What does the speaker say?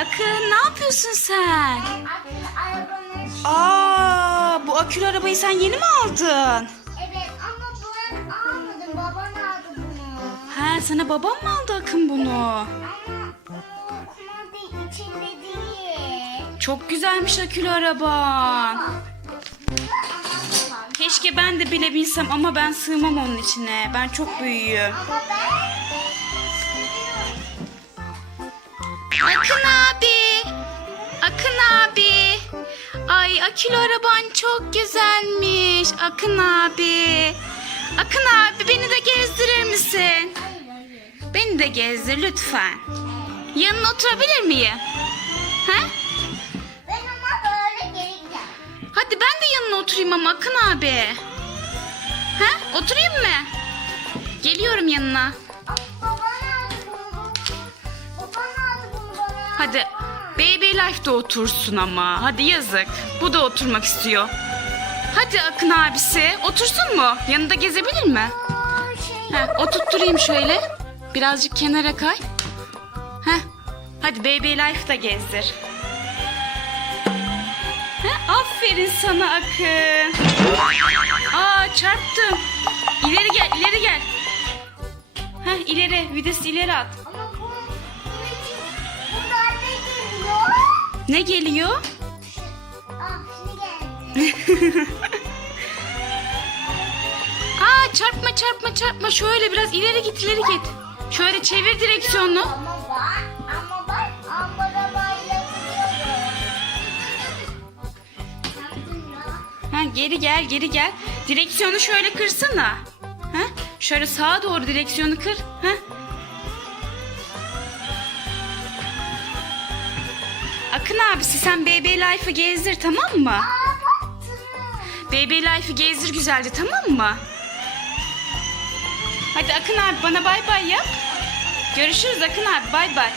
Akın. Ne yapıyorsun sen? Aa, bu akülü arabayı sen yeni mi aldın? Evet ama ben almadım. Baban aldı bunu. Ha, sana babam mı aldı Akın bunu? Ama bu kumanda içinde değil. Çok güzelmiş akülü araban. Keşke ben de bilebilsem ama ben sığmam onun içine. Ben çok büyüğüm. Ama ben Akın abi. Akın abi. Ay akülü araban çok güzelmiş. Akın abi. Akın abi beni de gezdirir misin? Beni de gezdir lütfen. Yanına oturabilir miyim? Ha? Ben ama böyle giderim. Hadi ben de yanına oturayım ama Akın abi. Ha? Oturayım mı? Geliyorum yanına. Hadi Baby Life'da otursun ama. Hadi yazık. Bu da oturmak istiyor. Hadi Akın abisi. Otursun mu? Yanında gezebilir mi? Ha, oturtturayım şöyle. Birazcık kenara kay. Heh. Hadi Baby Life'da gezdir. Ha, aferin sana Akın. Aa çarptım. İleri gel, ileri gel. Heh, ileri, vitesi ileri at. Ne geliyor? Ah. Aa çarpma çarpma çarpma. Şöyle biraz ileri git ileri git. Şöyle çevir direksiyonu. Ha, geri gel geri gel. Direksiyonu şöyle kırsana. Ha? Şöyle sağa doğru direksiyonu kır. Ha? Akın abisi sen BB Life'ı gezdir tamam mı? BB Life'ı gezdir güzelce tamam mı? Hadi Akın abi bana bay bay yap. Görüşürüz Akın abi bay bay.